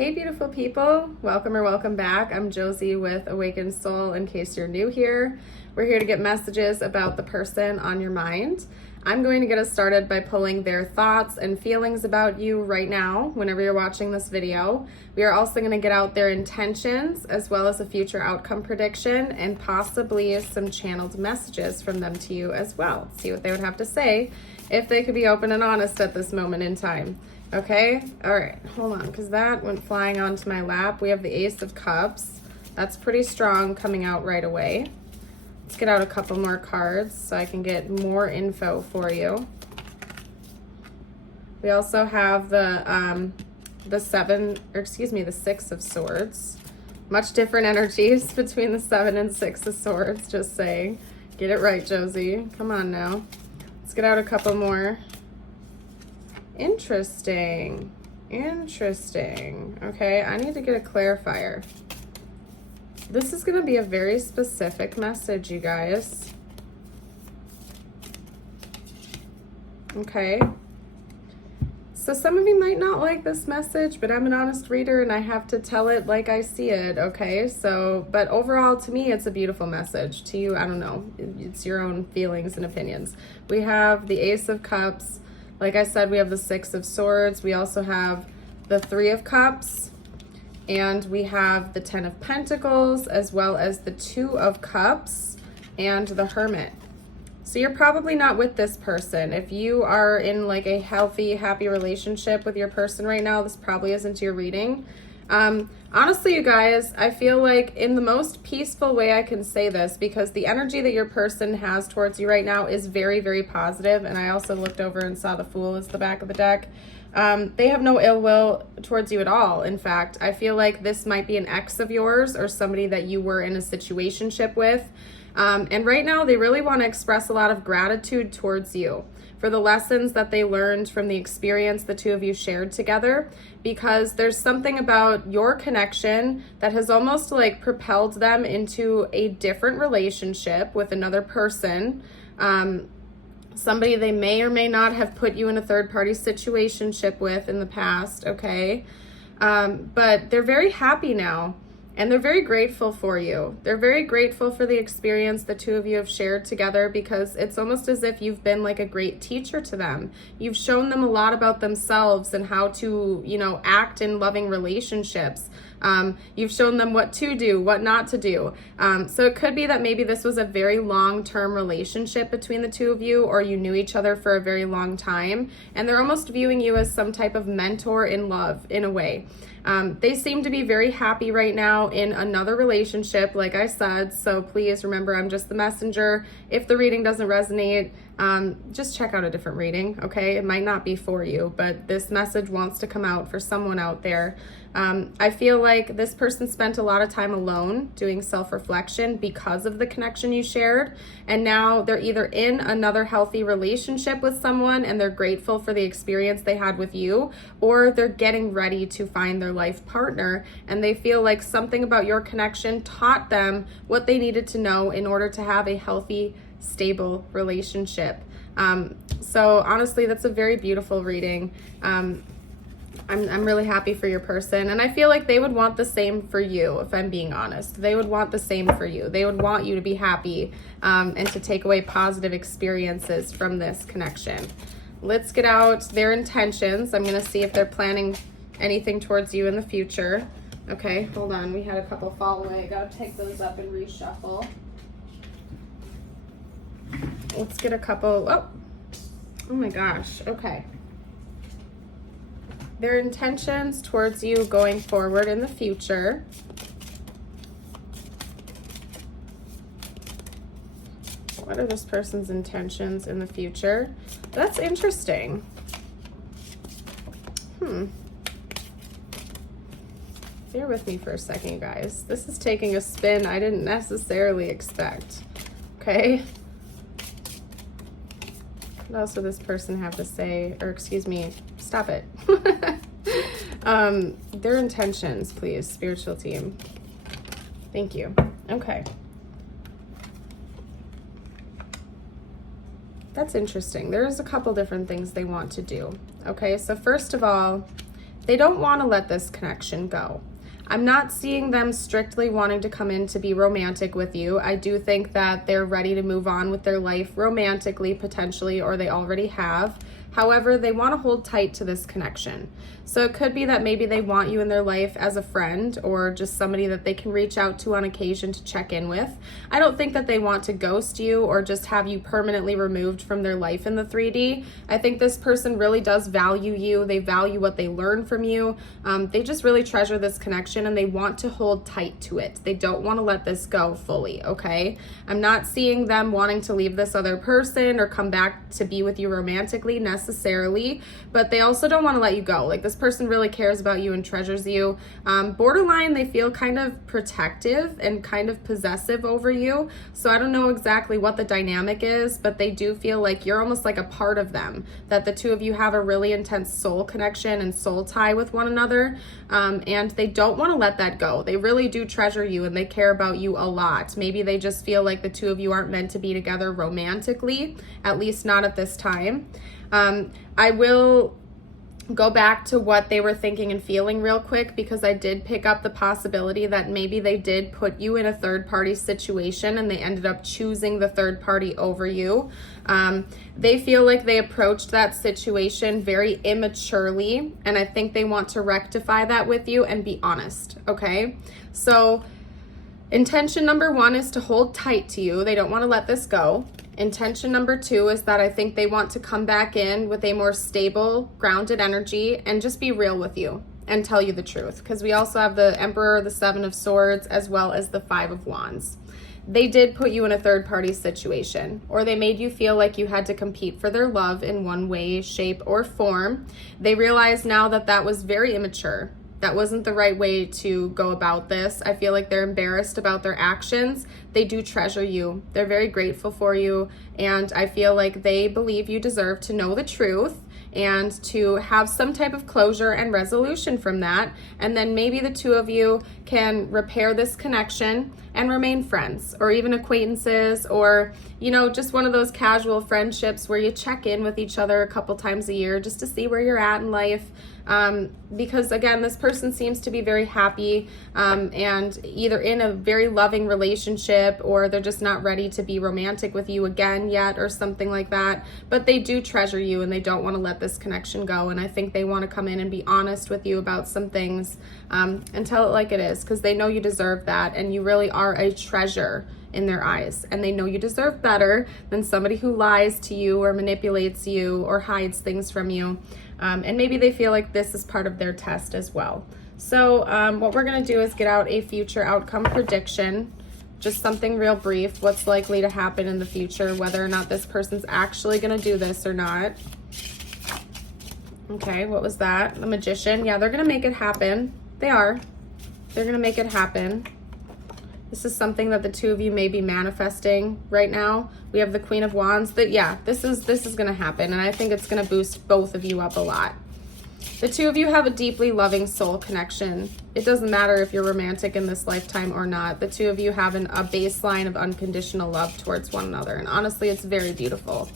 Hey beautiful people, welcome or welcome back. I'm Josie with Awakened Soul. In case you're new here, we're here to get messages about the person on your mind. I'm going to get us started by pulling their thoughts and feelings about you right now whenever you're watching this video. We are also going to get out their intentions as well as a future outcome prediction and possibly some channeled messages from them to you as well. See what they would have to say if they could be open and honest at this moment in time. Okay, all right, hold on, because that went flying onto my lap. We have the Ace of Cups. That's pretty strong coming out right away. Let's get out a couple more cards so I can get more info for you. We also have the Six of Swords. Much different energies between the 7 and 6 of Swords, just saying. Get it right, Josie. Come on now. Let's get out a couple more. Interesting. Okay, I need to get a clarifier. This is going to be a very specific message, you guys. Okay. So some of you might not like this message, but I'm an honest reader and I have to tell it like I see it, okay? So, but overall to me, it's a beautiful message. To you, I don't know. It's your own feelings and opinions. We have the Ace of Cups. Like I said, we have the 6 of Swords. We also have the 3 of Cups. And we have the 10 of Pentacles, as well as the 2 of Cups and the Hermit. So you're probably not with this person. If you are in like a healthy, happy relationship with your person right now, this probably isn't your reading. Honestly, you guys, I feel like in the most peaceful way I can say this, because the energy that your person has towards you right now is very, very positive. And I also looked over and saw the Fool is the back of the deck. They have no ill will towards you at all. In fact, I feel like this might be an ex of yours or somebody that you were in a situationship with. And right now they really want to express a lot of gratitude towards you for the lessons that they learned from the experience the two of you shared together, because there's something about your connection that has almost like propelled them into a different relationship with another person. Somebody they may or may not have put you in a third-party situationship with in the past, okay? But they're very happy now, and they're very grateful for you. They're very grateful for the experience the two of you have shared together, because it's almost as if you've been like a great teacher to them. You've shown them a lot about themselves and how to, you know, act in loving relationships. You've shown them what to do, what not to do. So it could be that maybe this was a very long-term relationship between the two of you, or you knew each other for a very long time, and they're almost viewing you as some type of mentor in love in a way. They seem to be very happy right now in another relationship, like I said, so please remember I'm just the messenger. If the reading doesn't resonate, just check out a different reading, okay? It might not be for you, but this message wants to come out for someone out there. I feel like this person spent a lot of time alone doing self-reflection because of the connection you shared, and now they're either in another healthy relationship with someone and they're grateful for the experience they had with you, or they're getting ready to find their life partner and they feel like something about your connection taught them what they needed to know in order to have a healthy, stable relationship. So honestly, that's a very beautiful reading. I'm really happy for your person, and I feel like they would want the same for you, if I'm being honest. They would want the same for you. They would want you to be happy and to take away positive experiences from this connection. Let's get out their intentions. I'm going to see if they're planning anything towards you in the future. Okay, hold on. We had a couple fall away. Got to take those up and reshuffle. Let's get a couple. Oh my gosh. Okay. Their intentions towards you going forward in the future. What are this person's intentions in the future? That's interesting. Bear with me for a second, you guys. This is taking a spin I didn't necessarily expect. Okay. What else would this person have to say? Or excuse me, stop it. Their intentions, please, spiritual team. Thank you. Okay. That's interesting. There's a couple different things they want to do. Okay, so first of all, they don't want to let this connection go. I'm not seeing them strictly wanting to come in to be romantic with you. I do think that they're ready to move on with their life romantically, potentially, or they already have. However, they want to hold tight to this connection. So it could be that maybe they want you in their life as a friend or just somebody that they can reach out to on occasion to check in with. I don't think that they want to ghost you or just have you permanently removed from their life in the 3D. I think this person really does value you. They value what they learn from you. They just really treasure this connection and they want to hold tight to it. They don't want to let this go fully, okay? I'm not seeing them wanting to leave this other person or come back to be with you romantically necessarily, but they also don't want to let you go. Like, this person really cares about you and treasures you. Borderline, they feel kind of protective and kind of possessive over you. So I don't know exactly what the dynamic is, but they do feel like you're almost like a part of them, that the two of you have a really intense soul connection and soul tie with one another. And they don't want to let that go. They really do treasure you and they care about you a lot. Maybe they just feel like the two of you aren't meant to be together romantically, at least not at this time. I will go back to what they were thinking and feeling real quick, because I did pick up the possibility that maybe they did put you in a third party situation and they ended up choosing the third party over you. They feel like they approached that situation very immaturely, and I think they want to rectify that with you and be honest, okay? So intention number 1 is to hold tight to you. They don't want to let this go. Intention number 2 is that I think they want to come back in with a more stable, grounded energy and just be real with you and tell you the truth. Because we also have the Emperor, the 7 of Swords, as well as the 5 of Wands. They did put you in a third party situation, or they made you feel like you had to compete for their love in one way, shape, or form. They realize now that that was very immature. That wasn't the right way to go about this. I feel like they're embarrassed about their actions. They do treasure you. They're very grateful for you. And I feel like they believe you deserve to know the truth and to have some type of closure and resolution from that. And then maybe the two of you can repair this connection and remain friends, or even acquaintances, or, you know, just one of those casual friendships where you check in with each other a couple times a year just to see where you're at in life. Because again, this person seems to be very happy and either in a very loving relationship, or they're just not ready to be romantic with you again yet, or something like that. But they do treasure you and they don't want to let this connection go. And I think they want to come in and be honest with you about some things and tell it like it is, because they know you deserve that and you really are a treasure in their eyes, and they know you deserve better than somebody who lies to you or manipulates you or hides things from you. And maybe they feel like this is part of their test as well. So what we're going to do is get out a future outcome prediction, just something real brief, what's likely to happen in the future, whether or not this person's actually going to do this or not. Okay, what was that? The Magician. Yeah, they're going to make it happen. They are. They're going to make it happen. This is something that the two of you may be manifesting right now. We have the Queen of Wands. This is going to happen, and I think it's going to boost both of you up a lot. The two of you have a deeply loving soul connection. It doesn't matter if you're romantic in this lifetime or not. The two of you have a baseline of unconditional love towards one another, and honestly, it's very beautiful.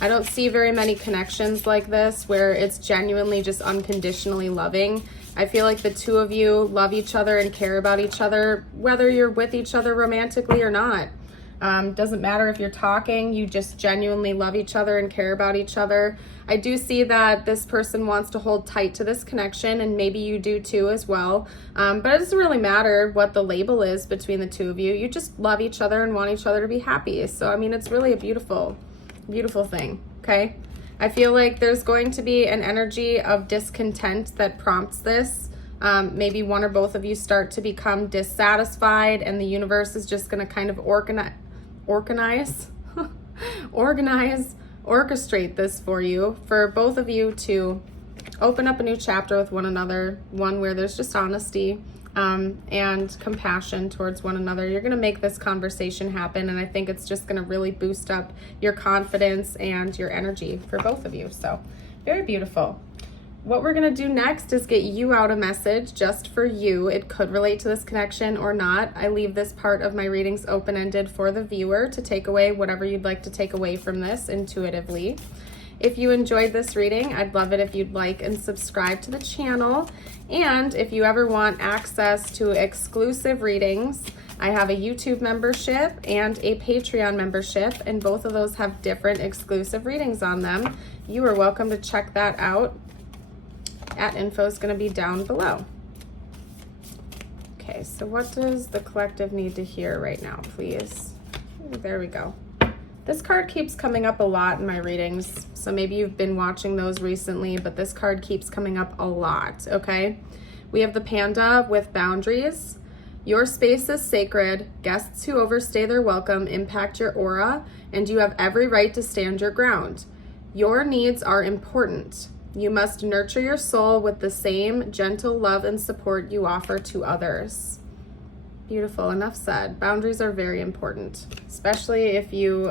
I don't see very many connections like this where it's genuinely just unconditionally loving. I feel like the two of you love each other and care about each other, whether you're with each other romantically or not. Doesn't matter if you're talking, you just genuinely love each other and care about each other. I do see that this person wants to hold tight to this connection, and maybe you do too as well. But it doesn't really matter what the label is between the two of you. You just love each other and want each other to be happy. So, I mean, it's really a beautiful thing, okay? I feel like there's going to be an energy of discontent that prompts this. Maybe one or both of you start to become dissatisfied, and the universe is just going to kind of orchestrate this for you, for both of you to open up a new chapter with one another, one where there's just honesty and compassion towards one another. You're going to make this conversation happen, and I think it's just going to really boost up your confidence and your energy for both of you. So very beautiful. What we're going to do next is get you out a message just for you. It could relate to this connection or not. I leave this part of my readings open-ended for the viewer to take away whatever you'd like to take away from this intuitively. If you enjoyed this reading, I'd love it if you'd like and subscribe to the channel. And if you ever want access to exclusive readings, I have a YouTube membership and a Patreon membership, and both of those have different exclusive readings on them. You are welcome to check that out. Info is going to be down below. Okay, so what does the collective need to hear right now, please? There we go. This card keeps coming up a lot in my readings, so maybe you've been watching those recently, but this card keeps coming up a lot, okay? We have the panda with boundaries. Your space is sacred. Guests who overstay their welcome impact your aura, and you have every right to stand your ground. Your needs are important. You must nurture your soul with the same gentle love and support you offer to others. Beautiful, enough said. Boundaries are very important, especially if you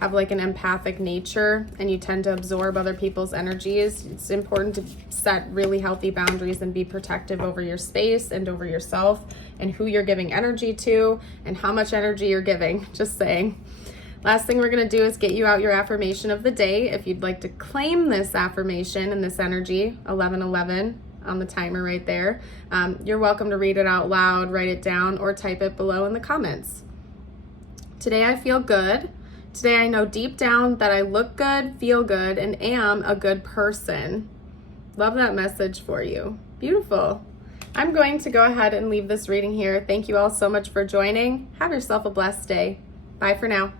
have like an empathic nature and you tend to absorb other people's energies. It's important to set really healthy boundaries and be protective over your space and over yourself and who you're giving energy to and how much energy you're giving, just saying. Last thing we're going to do is get you out your affirmation of the day. If you'd like to claim this affirmation and this energy, 1111 on the timer right there, you're welcome to read it out loud, write it down, or type it below in the comments. Today I feel good. Today I know deep down that I look good, feel good, and am a good person. Love that message for you. Beautiful. I'm going to go ahead and leave this reading here. Thank you all so much for joining. Have yourself a blessed day. Bye for now.